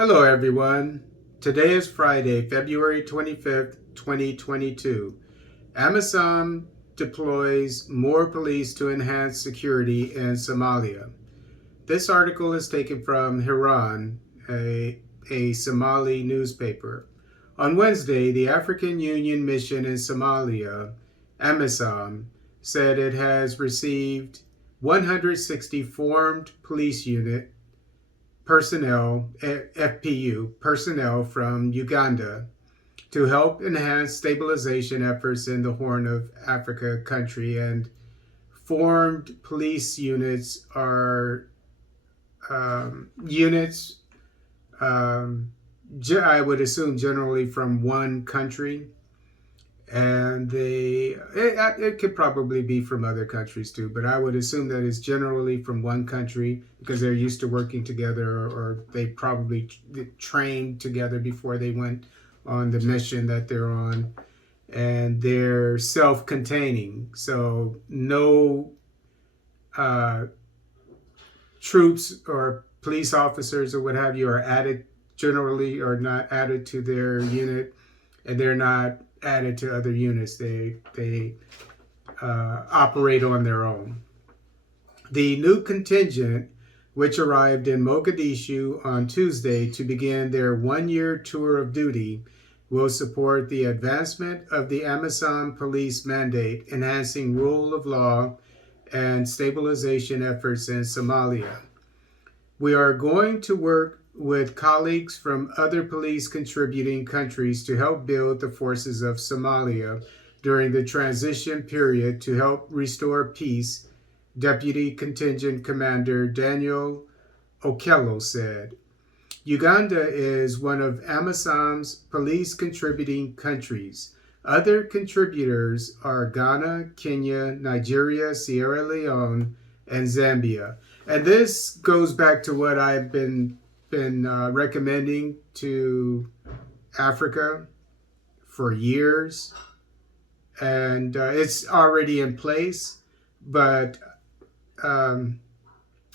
Hello, everyone. Today is Friday, February 25th, 2022. AMISOM deploys more police to enhance security in Somalia. This article is taken from Hiran, a Somali newspaper. On Wednesday, the African Union Mission in Somalia, AMISOM, said it has received 160 formed police unit personnel, FPU personnel from Uganda to help enhance stabilization efforts in the Horn of Africa country. And formed police units are units, I would assume, generally from one country. And it could probably be from other countries too, but I would assume that it's generally from one country because they're used to working together, or they probably trained together before they went on the mission that they're on. And they're self-containing, so no troops or police officers or what have you are added, generally, or not added to their unit, and they're not added to other units. They operate on their own. The new contingent, which arrived in Mogadishu on Tuesday to begin their one-year tour of duty, will support the advancement of the AMISOM police mandate, enhancing rule of law and stabilization efforts in Somalia. We are going to work with colleagues from other police contributing countries to help build the forces of Somalia during the transition period to help restore peace, Deputy Contingent Commander Daniel Okello said. Uganda is one of AMISOM's police contributing countries. Other contributors are Ghana, Kenya, Nigeria, Sierra Leone, and Zambia. And this goes back to what I've been recommending to Africa for years, and it's already in place, but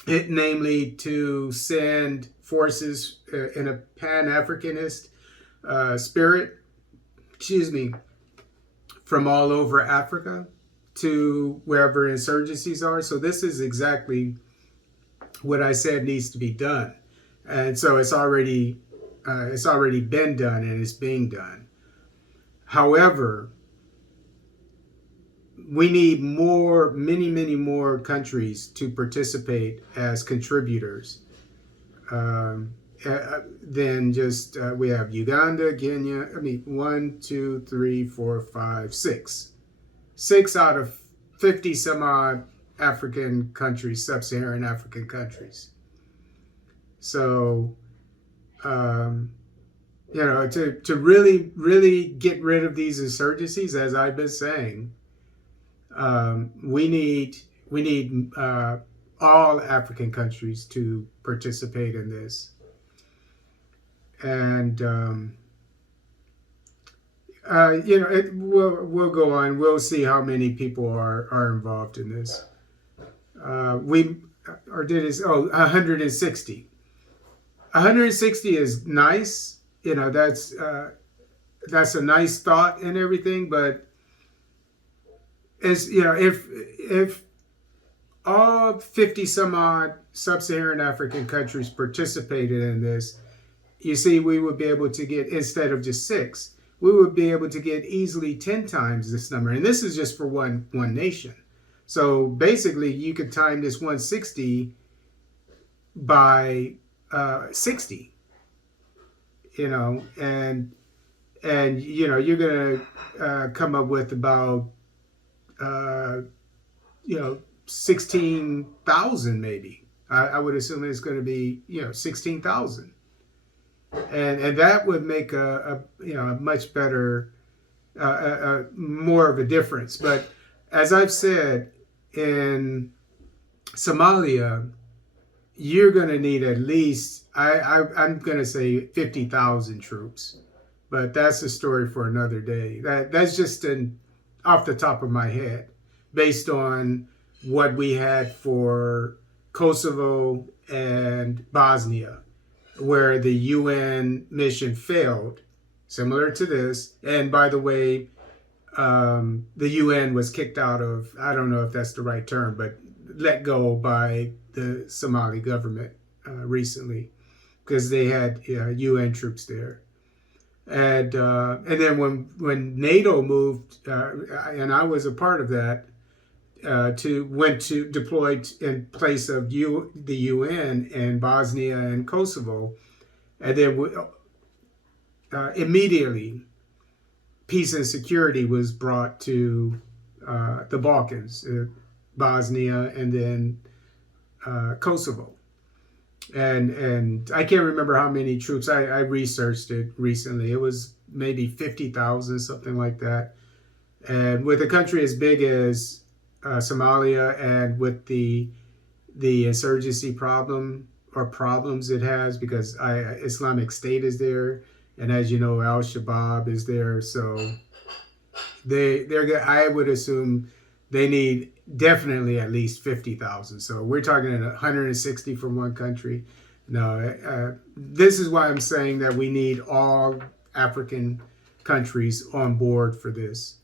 it namely to send forces in a Pan-Africanist spirit, from all over Africa to wherever insurgencies are. So this is exactly what I said needs to be done. And so it's already been done, and it's being done. However, we need many more countries to participate as contributors than just we have Uganda, Kenya. 1, 2, 3, 4, 5, 6. 6 out of 50 some odd African countries, sub-Saharan African countries. So, to really get rid of these insurgencies, as I've been saying, we need all African countries to participate in this, and we'll go on. We'll see how many people are involved in this. 160. 160 is nice, that's a nice thought and everything, but if all 50 some odd sub-Saharan African countries participated in this, you see, we would be able to get, instead of just 6, we would be able to get easily 10 times this number, and this is just for one nation. So basically, you could time this 160 by 60, and you're gonna come up with about 16,000 maybe. I would assume it's going to be 16,000, and that would make a much better, more of a difference. But as I've said, in Somalia, you're going to need at least, I'm going to say 50,000 troops, but that's a story for another day. That's just off the top of my head, based on what we had for Kosovo and Bosnia. where the UN mission failed, similar to this. And by the way, the UN was kicked out of, I don't know if that's the right term, but let go by the Somali government recently because they had UN troops there. And then when NATO moved, and I was a part of that, went to deployed in place of the UN in Bosnia and Kosovo, and then immediately peace and security was brought to the Balkans, Bosnia, and then Kosovo. And I can't remember how many troops. I researched it recently. It was maybe 50,000, something like that. And with a country as big as Somalia, and with the insurgency problems it has, because Islamic State is there, and as you know, Al Shabaab is there. So they're I would assume they need definitely at least 50,000. So we're talking 160 from one country. No, this is why I'm saying that we need all African countries on board for this.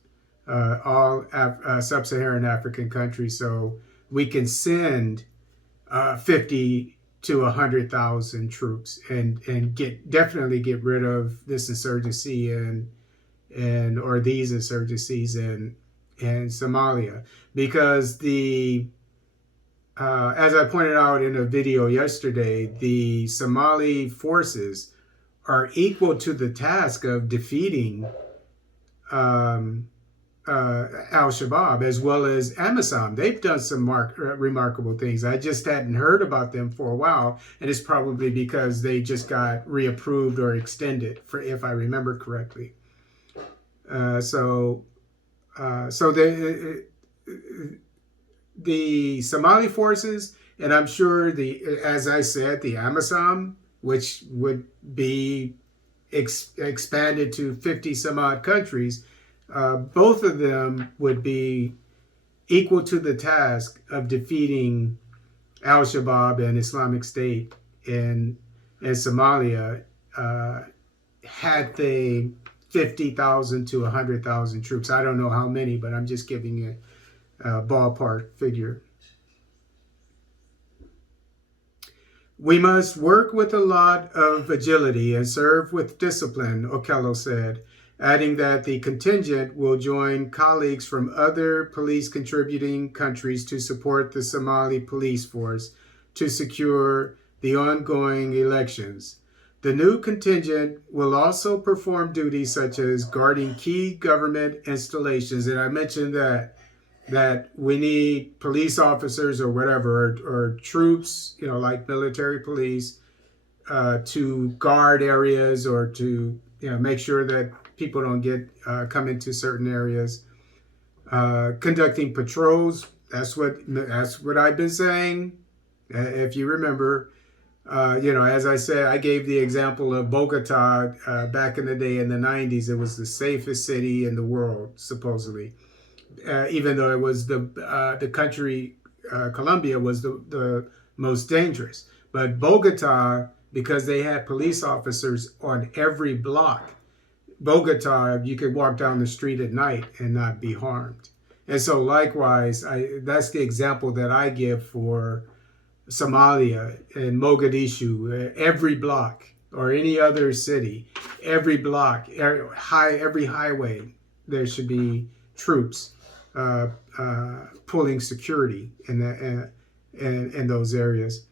All sub-Saharan African countries, so we can send 50 to 100,000 troops and definitely get rid of this insurgency or these insurgencies in Somalia, because as I pointed out in a video yesterday, the Somali forces are equal to the task of defeating Al-Shabaab as well as AMISOM. They've done some remarkable things. I just hadn't heard about them for a while, and it's probably because they just got reapproved or extended, if I remember correctly. So the Somali forces, and I'm sure as I said, the AMISOM, which would be expanded to 50 some odd countries, both of them would be equal to the task of defeating Al-Shabaab and Islamic State in Somalia, had they 50,000 to 100,000 troops. I don't know how many, but I'm just giving you a ballpark figure. We must work with a lot of agility and serve with discipline, Okello said, adding that the contingent will join colleagues from other police contributing countries to support the Somali police force to secure the ongoing elections. The new contingent will also perform duties such as guarding key government installations. And I mentioned that we need police officers or whatever, or troops, like military police, to guard areas or to make sure that people don't come into certain areas. Conducting patrols. That's what I've been saying. If you remember, as I said, I gave the example of Bogota back in the day in the 90s. It was the safest city in the world, supposedly, even though it was the country, Colombia was the most dangerous. But Bogota, because they had police officers on every block, Bogota, you could walk down the street at night and not be harmed. And so likewise, that's the example that I give for Somalia and Mogadishu. Every block, or any other city, every block, every highway, there should be troops pulling security in those areas,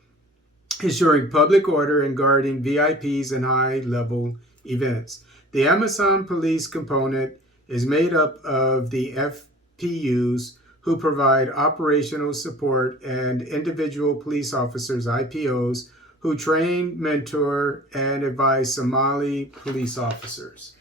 ensuring public order and guarding VIPs and high-level events. The AMISOM police component is made up of the FPUs, who provide operational support, and individual police officers, IPOs, who train, mentor, and advise Somali police officers.